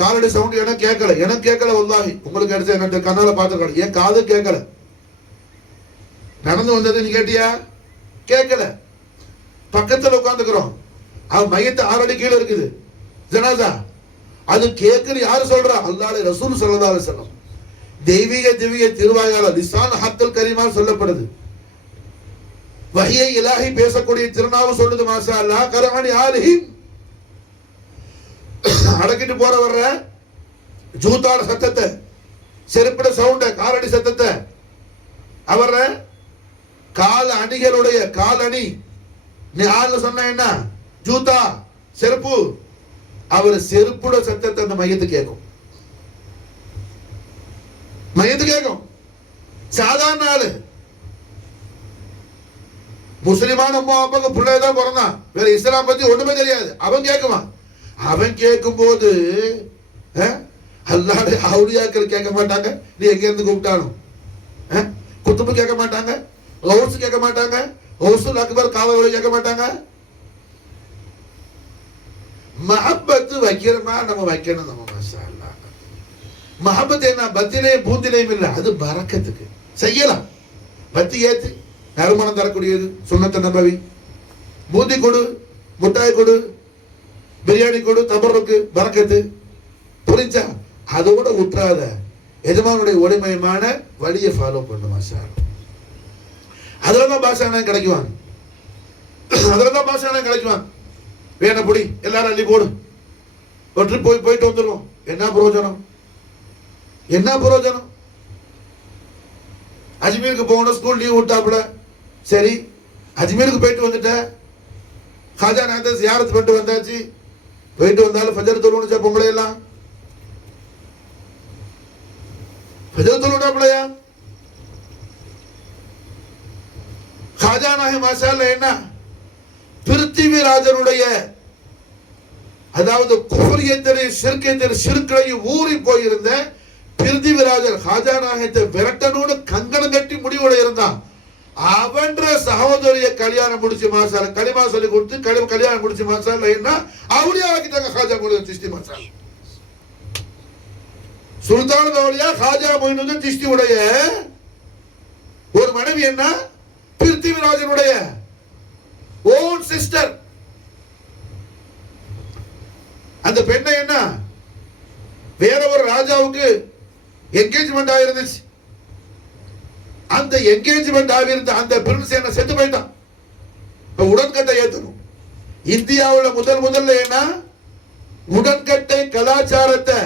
காலடி சவுண்ட் எனக்கு கேட்கல, எனக்கு கேட்கல, வல்லாஹி உங்களுக்கு அடிச்ச என்ன கண்ணால பார்த்துருக்காரு, என் காது கேட்கல. நடந்து வந்தது நீ கேட்டியா, கேட்கல. பக்கத்துல உட்காந்துக்கிறோம், அவன் மையத்தை 6 அடி கீழே இருக்குது ஜனாசா, அது கேட்குன்னு யாரு சொல்றா, அல்லாஹ்வுடைய ரசூல் ஸல்லல்லாஹு அலைஹி வஸல்லம் தெய்வீக திவ்ய திருவாயால லிசான் ஹத்தல் கரீமால் சொல்லப்படுது. வஹியை இலாஹி பேசக்கூடிய திருநாவு சொல்லுது மாஷா அல்லாஹ். கரஹனி ஆலிஹிம் அடக்கிட்டு போற வர்ற ஜூத்தாட சத்தத்தை, செருப்பிட சவுண்ட, காலடி சத்தத்தை, அவர கால் அணிகளுடைய கால் அணி, நீ ஆள்ல சொன்ன என்ன ஜூத்தா செருப்பு, அவர் செருப்புட சத்தத்தை அந்த மையத்து கேட்கும், மையத்து கேட்கும். சாதாரண ஆளு முஸ்லிமான அம்மா அப்பாவுக்கு பிள்ளைதான் பிறந்தான், வேற இஸ்லாம் பத்தி ஒண்ணுமே தெரியாது, அவன் கேட்குவான். அவன் கேட்கும் போது அல்லாஹ்வுடைய அவுலியாக்கள் கேட்க மாட்டாங்க, நீ எங்க இருந்து கூப்பிட்டாலும் குத்துபு கேட்க மாட்டாங்க, கௌஸ் கேட்க மாட்டாங்க, கௌசுல் அக்பர் காவல் கேட்க மாட்டாங்க. மஹப்பத்து வைக்கிறோமா நம்ம வைக்கணும், நம்ம மாஷா அல்லாஹ். மஹப்பத் என்ன பத்திலையும் பூந்திலையும் இல்லை, அது பரக்கத்துக்கு செய்யலாம். பத்தி ஏத்து நறுமணம் தரக்கூடியது சுன்னத்து நபவி, பூந்தி கொடு, முட்டாய் கொடு, பிரியாணி கொடு, தபருக்கு பரக்கத்து, புரிஞ்சா? அதோட விட்டுறாத, எஜமானுடைய ஒளிமயமான வழியை ஃபாலோ பண்ணு மாஷா. அதுலதான் பாஷா கிடைக்குவாங்க, அதுலதான் பாஷா கிடைக்குவாங்க. வேண பொடி எல்லாரும் அள்ளி போடு, ஒரு ட்ரிப் போயிட்டு வந்துடுவோம், என்ன பிரயோஜனம், என்ன பிரயோஜனம்? அஜ்மீருக்கு போகணும், ஸ்கூல் லீவ் விட்டாப்புல, சரி அஜ்மீருக்கு போயிட்டு வந்துட்ட, காஜா நாயத்தை ஜியாரத் பண்ணிட்டு வந்தாச்சு. போயிட்டு வந்தாலும் ஃபஜர் தொழுணுச்சா பொம்பளை எல்லாம்? ஃபஜர் தொழுடாப்பலையா? காஜா நாயகம் மாஷாஅல்லா என்ன பிருத்திவிராஜனுடைய அதாவது குஃப்ரியத்திலே ஷிர்கிலே ஷிர்க்லையும் ஊறி போயிருந்த பிருத்திவிராஜர் காஜா நாயகத்தை விரட்டணும்னு கங்கணம் கட்டி முடிவோட இருந்தான். அவன்ற சகோதரிய கல்யாணம் முடிச்சு மாசால களிமா சொல்லி கொடுத்து கல்யாணம் முடிச்சு மாசால என்ன அவளியா ஆக்கிட்டாங்க காஜா மொய்னுதீன் சிஷ்டி மாசால. சுல்தான் அவளியா காஜா மொய்னுதீன் சிஷ்டி உடைய ஒரு மனைவி என்ன பிருத்திவிராஜனுடைய ஓன் சிஸ்டர். அந்த பெண்ணை என்ன வேற ஒரு ராஜாவுக்கு என்கேஜ்மெண்ட் ஆயிருந்துச்சு. அந்த என்கேஜ்மெண்ட் ஆகியிருந்த அந்த பிரின்ஸ் என்ன செத்து போயிட்டான். உடன்கட்டை ஏத்தணும். இந்தியாவில் முதல்ல என்ன உடன்கட்டை கலாச்சாரத்தை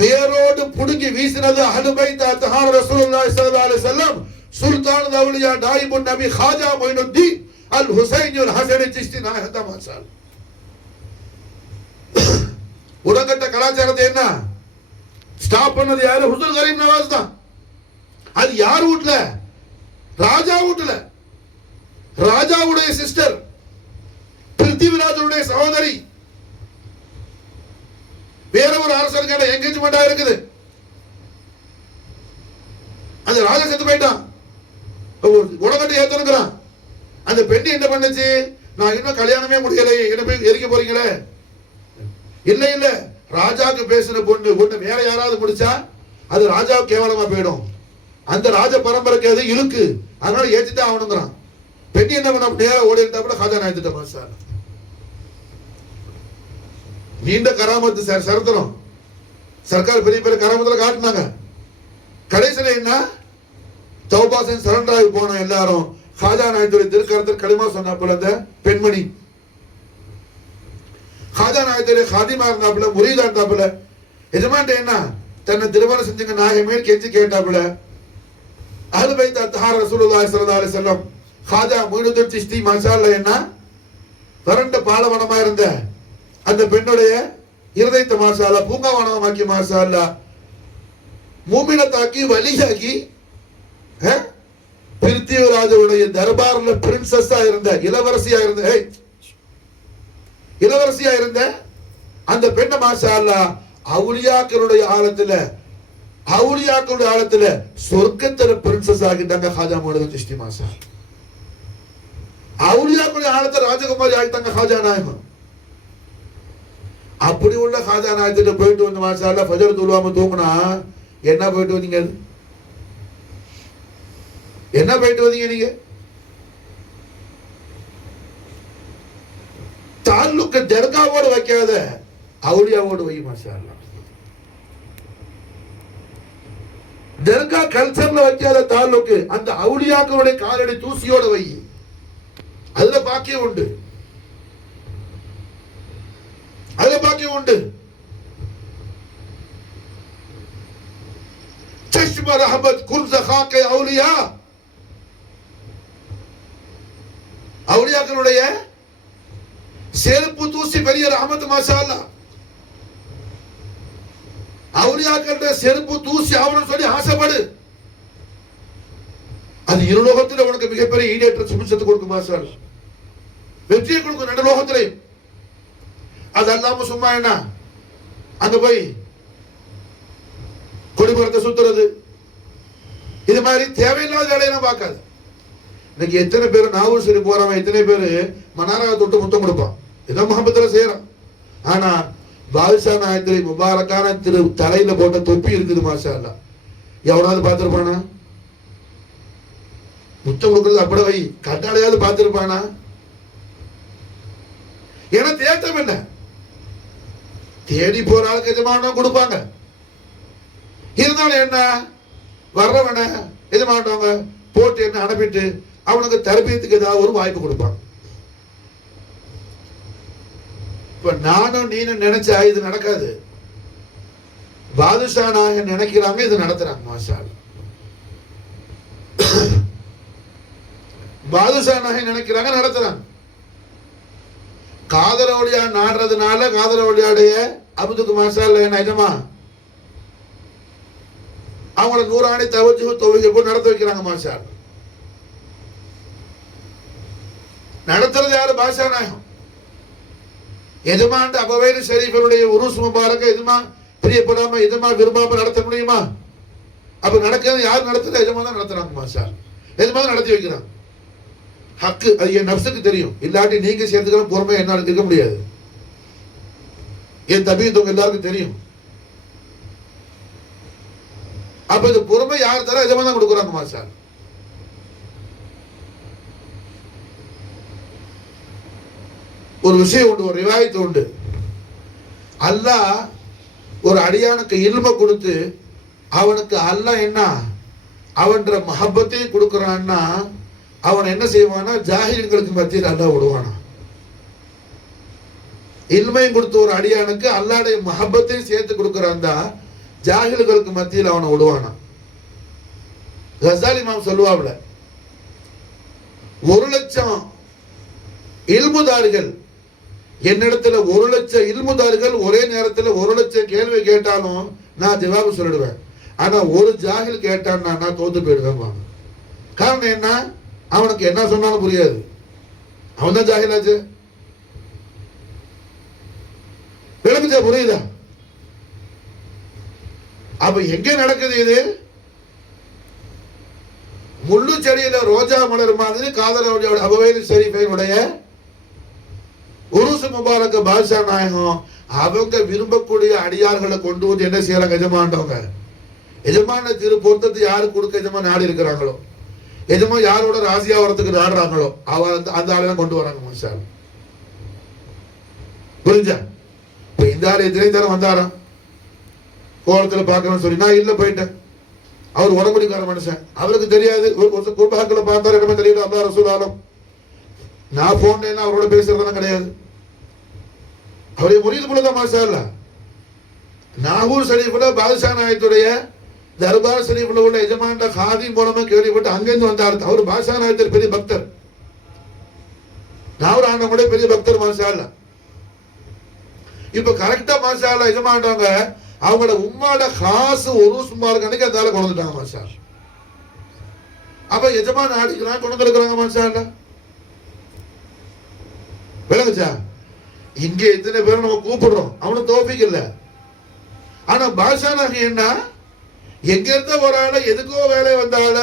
வேரோடு புடுங்கி வீசினது அஹ்லுல் பைத் அத்ஹார் ரசூலுல்லாஹி ஸல்லல்லாஹு அலைஹி வஸல்லம் சுல்தான் அவுலியா நாயிபுன் நபி காஜா மொய்னுதீன் அல் ஹுசைன் அல் ஹசன் சிஷ்டி நாயகத்தா மாஷாஅல்லா. உடன்கட்டை கலாச்சாரத்தை என்ன ஸ்டாப் பண்ணது யாரு? ஹுசூர் கரீம் நவாஸ் தான். அது யார் வீட்டுல? ராஜா வீட்டுல. ராஜாவுடைய சிஸ்டர் பிருத்திவிராஜனுடைய சகோதரி வேற ஒரு அரசனுக்கான என்கேஜ்மெண்டா இருக்குது. அந்த ராஜா செத்து போயிட்டான். உடம்பட்டை ஏத்தனுங்கிறான். அந்த பெண்ணு என்ன பண்ணுச்சு? நான் இன்னும் கல்யாணமே முடியலை, என்ன போய் எரிக்க போறீங்களே? இல்ல ராஜாவுக்கு பேசின பொண்ணு வேற யாராவது முடிச்சா அது ராஜாவுக்கு கேவலமா போயிடும். அந்த ராஜ பரம்பரைக்கு அது இழுக்கு, அதனால ஏற்றிதான் ஆகணுங்கிறான். பெண்ணி என்ன பண்ண நேர ஓடி இருந்தா கூட காஜா நாயகத்தை மாஷாஅல்லா. நீண்ட கராமத்து சரித்திரம். சர்க்கார் பெரிய பெரிய கராமத்துல காட்டினாங்க. கடைசியில என்ன தௌபா செஞ்சு சரண்டர் ஆகி போன எல்லாரும் காஜா நாயகத்துடைய திருக்கரத்தில் களிமா சொன்னாப்புல அந்த பெண்மணி காஜா நாயகத்துடைய காதிமா இருந்தாப்புல முரீதா இருந்தாப்புல எஜமான்ட்ட என்ன தன்னை திருமணம் செஞ்சுங்க நாயகமே கெஞ்சி கேட்டாப்புல அஹ்லுல் பைத் அத்ஹார் ரசூலுல்லாஹி ஸல்லல்லாஹு அலைஹி வஸல்லம் காஜா மொய்னுதீன் சிஷ்டி மாஷாஅல்லா என்ன வறண்ட பாலைவனமா இருந்த அந்த பெண்ணுடைய இருதயத்தை மாஷாஅல்லா பூங்காவனமாக்கி மாஷாஅல்லா மூமினத்தாக்கி வலியாக்கி பிருத்திவிராஜனுடைய தர்பார்ல பிரின்சஸா இருந்த இளவரசியா இருந்த அந்த பெண்ணை மாஷாஅல்லா அவுலியாக்களுடைய ஆழத்துல சொர்க்கத்துல பிரின்சஸ் ஆகிட்டாங்க காஜா மொய்னுதீன் சிஷ்டி மாஷாஅல்லா. அவுலியாக்களுடைய ஆழத்துல ராஜகுமாரி ஆகிட்டாங்க காஜா நாயகம். அப்படி உள்ள காஜா நாயகத்திட்ட போயிட்டு வந்து மாஷாஅல்லா ஃபஜர் தொழுவாம தூங்குனா என்ன போயிட்டு வந்தீங்க? என்ன போயிட்டு வந்தீங்க நீங்க? தாலுக்கு தர்காவோடு வைக்காத அவுலியாவோடு வை மாஷாஅல்லா. தர்கா கல்ச்சர்ல வைக்காத தாலுக்கு அந்த அவுலியாக்களுடைய காலடி தூசியோட வை. அதுல பாக்கியம் உண்டு. चश्म रहमत कुर्ज़ खाके औलिया அவுலியாக்களுடைய செருப்பு தூசி பெரிய ரஹமத் மாஷாஅல்லா. அவுலியாக்களுடைய செருப்பு தூசி ஆவணும் சொல்லி ஆசைப்படு. அது இருலோகத்தில் உனக்கு மிகப்பெரிய ஈடேற்ற சுபிச்சத்தை கொடுக்கும் மாஷாஅல்லா. வெற்றியை கொடுக்கும் நடுலோகத்திலே. அது அல்லாம சும்மா என்ன அங்க போய் கொடிமரத்தை சுத்துறது இது மாதிரி தேவையில்லாத வேலையெல்லாம் பார்க்காது. இன்னைக்கு எத்தனை பேர் நாவூர் சரி போறவன் எத்தனை பேர் மனாராவை தொட்டு முத்தம் கொடுப்பான், ஏதோ முகப்பத்துல செய்யறான். ஆனா பாதுஷா நாயத்திரை முபாரக்கான திரு தலையில போட்ட தொப்பி இருக்குது மாஷாஅல்லா. எவனாவது பார்த்திருப்பானா? முத்தம் கொடுக்கறது அப்படி வை, கட்டாளையாவது பார்த்திருப்பானா? ஏன்னா தேட்டம் என்ன தேடி போற ஆளுக்கு எஜமானம் கொடுப்பாங்க. இருந்தாலும் என்ன வர்றவன எஜமானவங்க போட்டு என்ன அனுப்பிட்டு அவனுக்கு தரபியத்துக்கு ஏதாவது ஒரு வாய்ப்பு கொடுப்பாங்க. இப்ப நானும் நீனும் நினைச்சா இது நடக்காது. பாதுஷா நாயகன் நினைக்கிறாங்க, இது நடத்துறாங்க மாஷாஅல்லா. பாதுஷா நாயகன் நினைக்கிறாங்க, நடத்துறாங்க. காதலோடியா நாடுறதுனால காதலோடியாடைய அபுதுக்கு மாசால என்ன நிஜமா அவங்கள நூறாணி தவஜு தொழுகை போய் நடத்த வைக்கிறாங்க. மாஷா நடத்துறது யாரு? பாஷா நாயகம் எஜமான் அபவேலி ஷரீஃபனுடைய உருஸ் முபாரக்க எஜமா பிரியப்படாம எஜமா விரும்பாம நடத்த முடியுமா? அப்ப நடக்கிறது யார் நடத்துறது? எஜமா தான் நடத்துறாங்க. மாஷா எஜமா தான் நடத்தி வைக்கிறாங்க. ஹக்கு அது என் நப்சுக்கு தெரியும். இல்லாட்டி நீங்க சேர்த்துக்கிற பொறுமை என்ன இருக்க முடியாது. என் தபீத் உங்க எல்லாருக்கும் தெரியும். அப்ப இந்த பொறுமை யார் தர? எஜமா தான் கொடுக்குறாங்க. மாஷா ஒரு விஷயம் உண்டு, ஒரு ரிவாயத்து உண்டு. அல்லாஹ் ஒரு அடியானுக்கு இல்ம கொடுத்து அவனுக்கு அல்லாஹ் என்ன அவன்ற மஹப்பத்தையும் கொடுக்குறான்னா அவன் என்ன செய்வானா ஜாஹில்களுக்கு மத்தியில் அல்லாஹ் விடுவானா. இல்மையும் கொடுத்து ஒரு அடியானுக்கு அல்லாஹ்வுடைய மஹப்பத்தையும் சேர்த்து கொடுக்குறான் தான் ஜாஹில்களுக்கு மத்தியில் அவனை விடுவானா. கசாலி இமாம் சொல்லுவாப்ல 1,00,000 இல்முதாரிகள் என்னிடத்துல 1,00,000 இல்முதாரிகள் ஒரே நேரத்தில் 1,00,000 கேள்வி கேட்டாலும் நான் ஜவாபு சொல்லிடுவேன். ஆனா ஒரு ஜாஹில் கேட்டான் நான் தோத்து போயிடுவேன். காரணம் என்ன? அவனுக்கு என்ன சொன்னாலும் புரியாது. அவன் தான் ஜாஹிலாச்சு. விளக்குச்சா? புரியுதா? அப்ப எங்க நடக்குது இது? முள்ளு செடியில ரோஜா மலர் மாதிரி காதலோட அபவேலி ஷரீஃபைனுடைய உருசு முபாரக்க பாஷா நாயகம் அவங்க விரும்பக்கூடிய அடியார்களை கொண்டு வந்து என்ன செய்யறாங்க? எஜமானவங்க எஜமான திரு பொருத்தத்தை யாரு கொடுக்க எஜமா நாடி இருக்கிறாங்களோ, எஜமா யாரோட ராசியா வரத்துக்கு நாடுறாங்களோ அந்த ஆளெல்லாம் கொண்டு வராங்க. மாஷா புரிஞ்சா? இப்ப இந்த ஆள் எத்தனை தரம் வந்தாராம் கோலத்துல பாக்கணும்னு சொல்லி நான் இல்ல போயிட்டேன். அவர் உடம்புடிக்கார மனுஷன், அவருக்கு தெரியாது. குர்பாக்களை பார்த்தாரு இடமே தெரியாது. அல்லா ரசூல் ஆலம் நான் போன் அவரோட பேசுறதுலாம் கிடையாது. அவருடைய முரீது போலதான். மாஷா அல்லாஹ் நாகூர் ஷரீஃப்ல பாதுஷா நாயத்துடைய தர்பார் ஷரீஃப்ல உள்ள எஜமான்ட காதி மூலமா கேள்விப்பட்டு அங்கிருந்து வந்தார். அவர் பாஷா நாயத்தர் பெரிய பக்தர், நாகூர் ஆண்டவங்களுடைய பெரிய பக்தர். மாஷா அல்லாஹ் இப்ப கரெக்டா மாஷா அல்லாஹ் எஜமானவங்க அவங்களோட உம்மாட காசு ஒரு சுமார் கணக்கு அந்த கொண்டு வந்துட்டாங்க. மாஷா அப்ப எஜமான ஆடிக்கிறாங்க, கொண்டு வந்துருக்கிறாங்க. மாஷா அல்லாஹ் விளங்குச்சா? இங்க எத்தனை பேரும் நம்ம கூப்பிடுறோம், அவனுக்கு தோஃபிக் இல்ல. ஆனா பாஷா நாயகி என்ன எங்க இருந்த ஒரு ஆள எதுக்கோ வேலை வந்த ஆள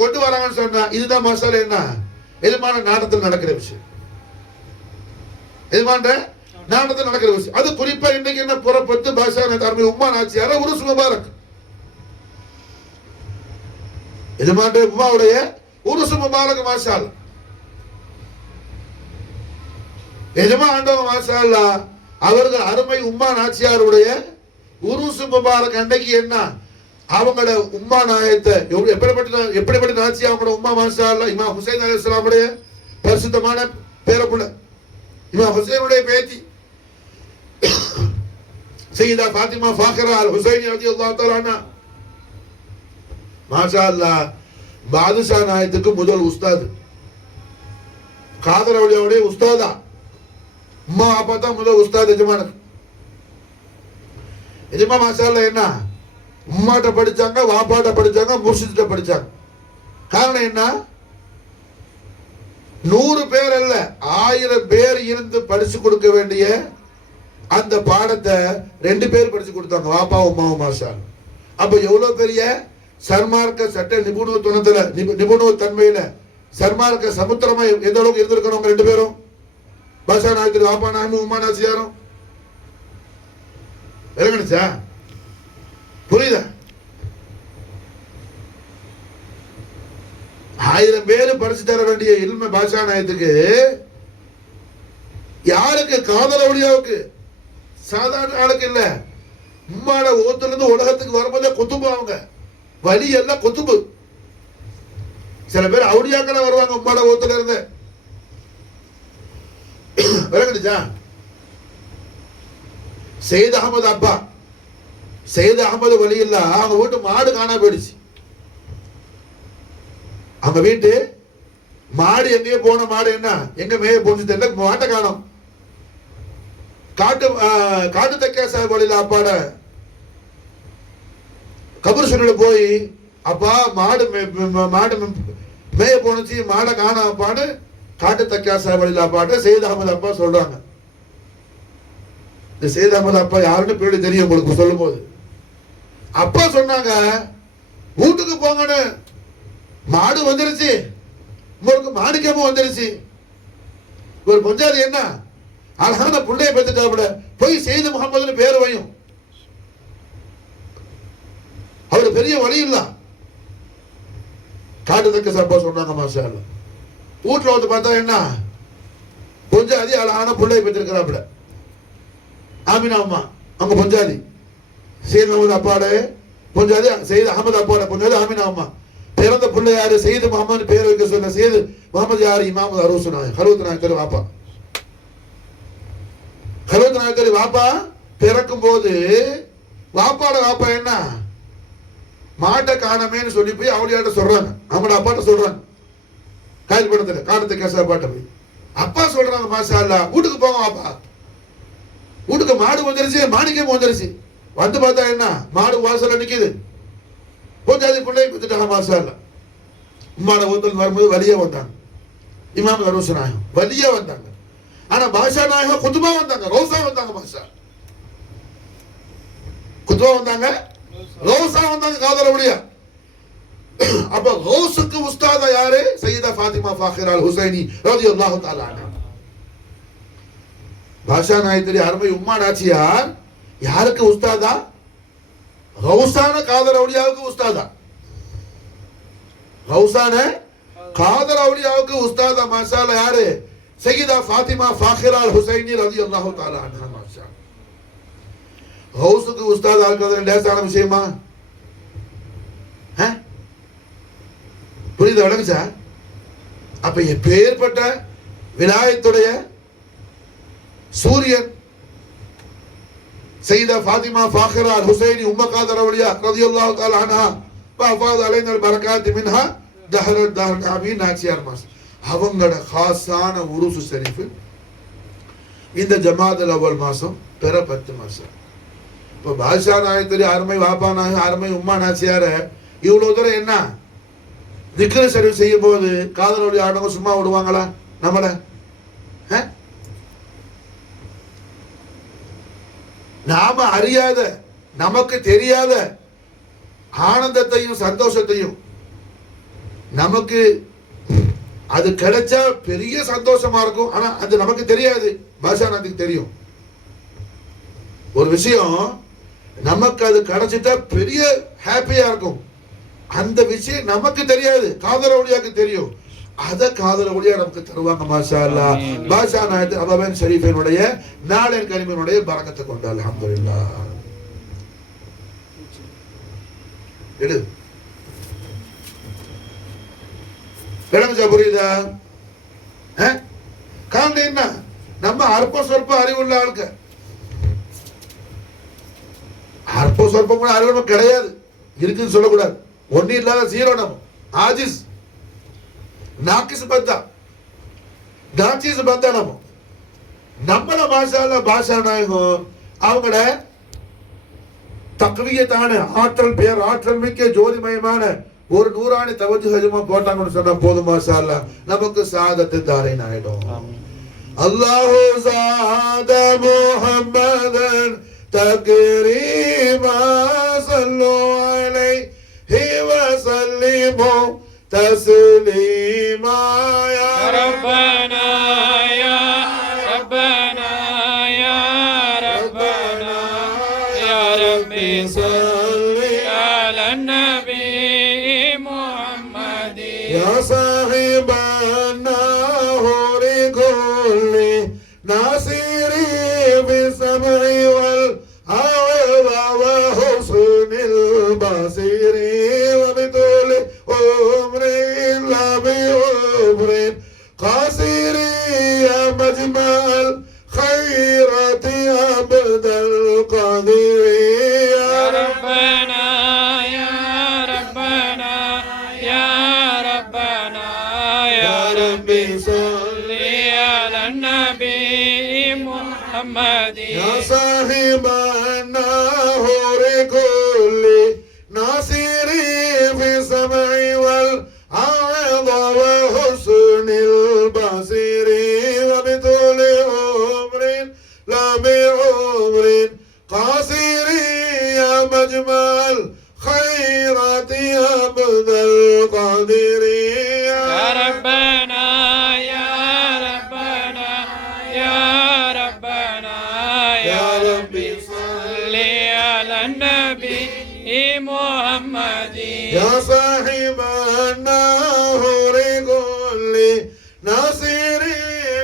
கொண்டு வராங்கன்னு சொன்னா இதுதான் மசாலா. என்ன எதுமான நாடத்தில் நடக்கிற விஷயம், எதுமான நாடத்தில் நடக்கிற விஷயம். அது குறிப்பா இன்னைக்கு என்ன புறப்பட்டு பாஷா நாயகி உம்மா நாச்சியார உருஸ் முபாரக் எதுமான உம்மாவுடைய உருஸ் முபாரக். மாஷா அல்லாஹ் எஜமா ஆண்டவங்க மாஷா அல்லாஹ் அவர்கள் அருமை உம்மா நாச்சியாருடைய உருசு முபாரக் அன்னைக்கு என்ன அவங்களோட உம்மா நாயத்தை எப்படிப்பட்ட நாச்சியா அவங்களோட உம்மா மாஷா அல்லாஹ் இமாம் ஹுசைன் அலைஹிஸ்ஸலாமுடைய பரிசுத்தமான பேரப்புள்ள இமாம் ஹுசைனுடைய பேத்தி சையதா ஃபாத்திமா ஃபாக்கிரா அல் ஹுசைனி ரலியல்லாஹு தஆலா அன்ஹா. மாஷா அல்லாஹ் பாதுஷா நாயத்துக்கு முதல் உஸ்தாத், காதர் அவளியோடைய உஸ்தாதா அம்மா அப்பா தான் முதல் உஸ்தாத் எஜமானுக்கு. எஜமா மாஷா அல்லாஹ் என்ன உம்மாட்ட படிச்சாங்க, வாப்பாட்ட படிச்சாங்க, முர்ஷித்ட்ட படிச்சாங்க. காரணம் என்ன? 100 பேர் அல்ல 1000 பேர் இருந்து படிச்சு கொடுக்க வேண்டிய அந்த பாடத்தை 2 பேர் படிச்சு கொடுத்தாங்க, வாப்பா உம்மாவும். மாஷா அல்லாஹ் அப்ப எவ்வளவு பெரிய சர்மார்க்க சட்ட நிபுணத்துவ தன்மையில சர்மார்க்க சமுத்திரமா எந்த அளவுக்கு இருந்திருக்கணும் 2 பேரும். பாஷா நாயகர் வாப்பா நாயகம் உம்மா நாச்சியாரும். விளங்குச்சா? புரியுதா? 1000 பேர் படிச்சு தர வேண்டிய இல்ம பாஷா நாயகத்துக்கு யாருக்கு? காதல் அவளியாவுக்கு, சாதாரண ஆளுக்கு இல்ல. உம்மாட ஓத்துல இருந்து உலகத்துக்கு வரும்போதே குத்துபு, அவங்க வலி எல்லாம் குத்துபு. சில பேர் அவளியாக்கள வருவாங்க உம்மாட ஓத்துல இருந்து. விளங்குச்சா? சையத் அகமது அப்பா சையத் அகமது வலி இல்ல, அவங்க வீட்டு மாடு காணா போயிடுச்சு. அவங்க வீட்டு மாடு எங்கேயோ போன மாடு என்ன எங்க மேய போச்சு தெரியல, மாட்டை காணோம். காட்டு தக்கியா சாஹிப் வழியில அப்பாட கபர் சொல்லிட்டு போய், அப்பா மாடு மேய போனுச்சு, மாடை காணோம் அப்பான்னு காட்டு தக்கியா சாஹிப் வழியில அப்பாட்ட சையத் அகமது அப்பா சொல்றாங்க. இந்த சையத் அகமது அப்பா யாருன்னு பின்னாடி தெரியும் உங்களுக்கு சொல்லும் போது. அப்பா சொன்னாங்க, வீட்டுக்கு போங்கன்னு, மாடு வந்துருச்சு, உங்களுக்கு மாணிக்கமும் வந்துருச்சு. ஒரு பஞ்சாதி என்ன அழகான புள்ளைய பெற்றுட்டாப்புல, போய் செய்து முகமதுன்னு பேர் வையும். அவரு பெரிய வழி இல்ல. காட்டுத்தக்க சப்பா சொன்னாங்க. மாஷா அல்லாஹ். வீட்டுல வந்து பார்த்தா என்ன பஞ்சாதி அழகான புள்ளைய பெற்றிருக்கிறாப்புல. ஆமினா அம்மா அவங்க பஞ்சாதி, சையத் அகமது அப்பாட பஞ்சாதி, சையத் அகமது அப்பாட பஞ்சாதி ஆமினா அம்மா. பிறந்த பிள்ளை யாரு? சையது முகமது பேர் வைக்க சொன்ன சையது முகமது யாரு? இமாம் அரூஸ் நாயக், ஹலூத் நாயக்கர் வாப்பா. ஹலூத் நாயக்கர் வாப்பா பிறக்கும் போது வாப்பாட வாப்பா என்ன மாட்டை காணமேன்னு சொல்லி போய் அவளியாட்ட சொல்றாங்க, அவங்களோட அப்பாட்ட சொல்றாங்க. காயில் படத்துல காலத்து கேச அப்பாட்ட போய் அப்பா சொல்றாங்க, மாஷா அல்லாஹ் வீட்டுக்கு போங்க வாப்பா, வீட்டுக்கு மாடு வந்துருச்சு, மாணிக்கம் வந்துருச்சு. வந்து பார்த்தா என்ன மாடு வாசல்ல நிக்குது, கொஞ்சாதி பிள்ளை குத்துட்டாங்க. மாஷா அல்லாஹ். உம்மாட ஊத்தல் வரும்போது வலியா வந்தாங்க. இமாம் அரூஸ் நாயகம் வலியா வந்தாங்க. ஆனா பாஷா நாயகம் குத்துபா வந்தாங்க, ரோசா வந்தாங்க. பாஷா குத்துபா வந்தாங்க, ரோசா வந்தாங்க காதல வழியா. அப்ப ரோஸுக்கு உஸ்தாதா யாரு? சையதா ஃபாத்திமா ஃபாகிரா அல் ஹுசைனி ரலியல்லாஹு தஆலா அன்ஹா. பாஷா நாயகத்துடைய அருமை உம்மா நாச்சியார் யாருக்கு உஸ்தாதா? ரவுசான காதல் அவுலியாவுக்கு உஸ்தாதா. ரவுசான காதல் அவுலியாவுக்கு உஸ்தாதா. மாஷா அல்லாஹ் யாரு? சையதா ஃபாத்திமா ஃபாகிரா அல் ஹுசைனி ரலியல்லாஹு தஆலா அன்ஹா. மாஷா ரவுஸுக்கு உஸ்தாதா இருக்கிறது லேசான விஷயமா? புரியுது, விளங்குச்சா? அப்ப எப்பேற்பட்ட விலாயத்துடைய சூரியன் சையதா ஃபாத்திமா ஃபாகிரா அல் ஹுசைனி உம்ம காதர் அவுலியா ரலியல்லாஹு தஆலா அன்ஹா வஃபாத் அலைனா அல் பரகாத் மின்ஹா தஹரத் தஹர் ஆமீன். நாச்சியார் மாஸ் அவங்களோட காசான உருசு ஷரீஃப் இந்த ஜமாதுல் அவ்வல் மாசம் பிற 10 மாசம். இப்போ பாஷா நாயகத்துடைய அருமை வாப்பா நாயகம் அருமை உம்மா நாச்சியார இவ்வளவு தூரம் என்ன திக்ரு ஷரீஃப் செய்யும் போது காதலுடைய ஆடவங்க சும்மா விடுவாங்களா நம்மள? நாம அறியாத நமக்கு தெரியாத ஆனந்தத்தையும் சந்தோஷத்தையும் நமக்கு அது கிடைச்சா பெரிய சந்தோஷமா இருக்கும். ஆனா அது நமக்கு தெரியாது, பாஷா நாயகத்துக்கு தெரியும். ஒரு விஷயம் நமக்கு அது கிடைச்சிட்டா பெரிய ஹாப்பியா இருக்கும், அந்த விஷயம் நமக்கு தெரியாது, காதல் அவுலியாக்கு தெரியும். அத காதல் அவுலியா நமக்கு தருவாங்க. மாஷா அல்லாஹ். பாஷா நாயகத் அபவன் ஷரீஃபினுடைய நாளின் கரிமினுடைய பரக்கத்தை கொண்டு அல்ஹம்துலில்லாஹ். எடு விளங்குச்சா? புரியுதா? காரணம் என்ன? நம்ம அற்ப சொற்ப அறிவுள்ள ஆளுக்கு, அற்ப சொற்ப கூட அறிவு நமக்கு கிடையாது, இருக்குன்னு சொல்லக்கூடாது. ஒன்னு இல்லாத ஜீரோ, நம்ம ஆஜிஸ் நாக்கிஸ் பந்தா நாச்சிஸ் பந்தா. நம்மள மாஷா அல்லாஹ் பாஷா நாயகம் அவங்கள தக்வியத்தான ஆற்றல் பேர் ஆற்றல் மிக்க ஜோதிமயமான ஒரு நூறாணி தவஜு ஹஜமா போட்டாங்கன்னு சொன்னா போதும். மாஷா அல்லாஹ் நமக்கு சாதத்து தாரைன் ஆயிடும். அல்லாஹு ஸாத முஹம்மதன் தக்ரீமா ஸல்லு அலைஹி வஸல்லிமு தஸ்லீமா யா ரப்பனா யா ரப்பனா யா ரப்பனா யா ரப்பி ஸல்லி அலன் நபி முஹம்மதி யா சாஹிபனா ஹுரி குல்லி நாசிரி பிஸ்ஸமஇ வல் அவ்வா வ ஹுஸ்னில் பஸீரி வ பிதுல் உம்ரி லா பி உம்ரி قاصري يا مجمع الخيرات عبد القادر يا ربنا يا ربنا يا ربنا يا ربنا محمد يا صاحب النهور كل ناصري في السمع والعرض وحسن البصير وبطول عمر لا بعمر قصير يا مجمع الخيرات يا عبد القادر يا ربنا يا ربنا يا ربنا يا ربي صل على النبي محمد يا صاحب النهر كل ناصري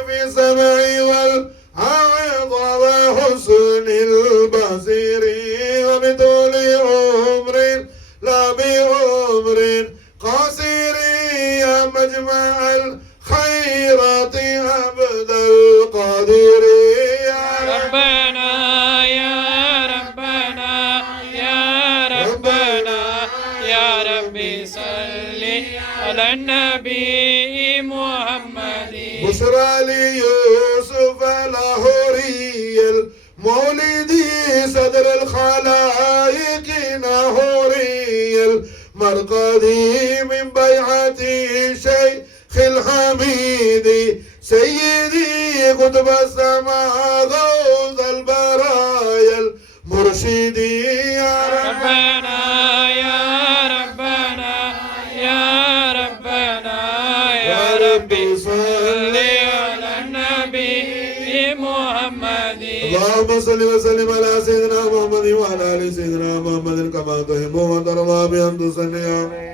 في السمع والعرض وحسن البصير وبطول عمر لا بعمر قصير يا مجمع الخيرات عبد القادر يا ربنا يا ربنا يا ربنا يا ربي صل على النبي محمد بشرى ليوسف اللاهوري المولد صدر الخلائق نهوري المرقدي من بيعة الشيخ الحميد سيدي قطب السماء غوث البرايا المرشدي يا ربنا يا ربنا يا ربنا يا ربي صل على النبي محمد اللهم صل وسلم على سيدنا محمد وعلى ال سيدنا محمد كما تحب وترضى بأن تصلي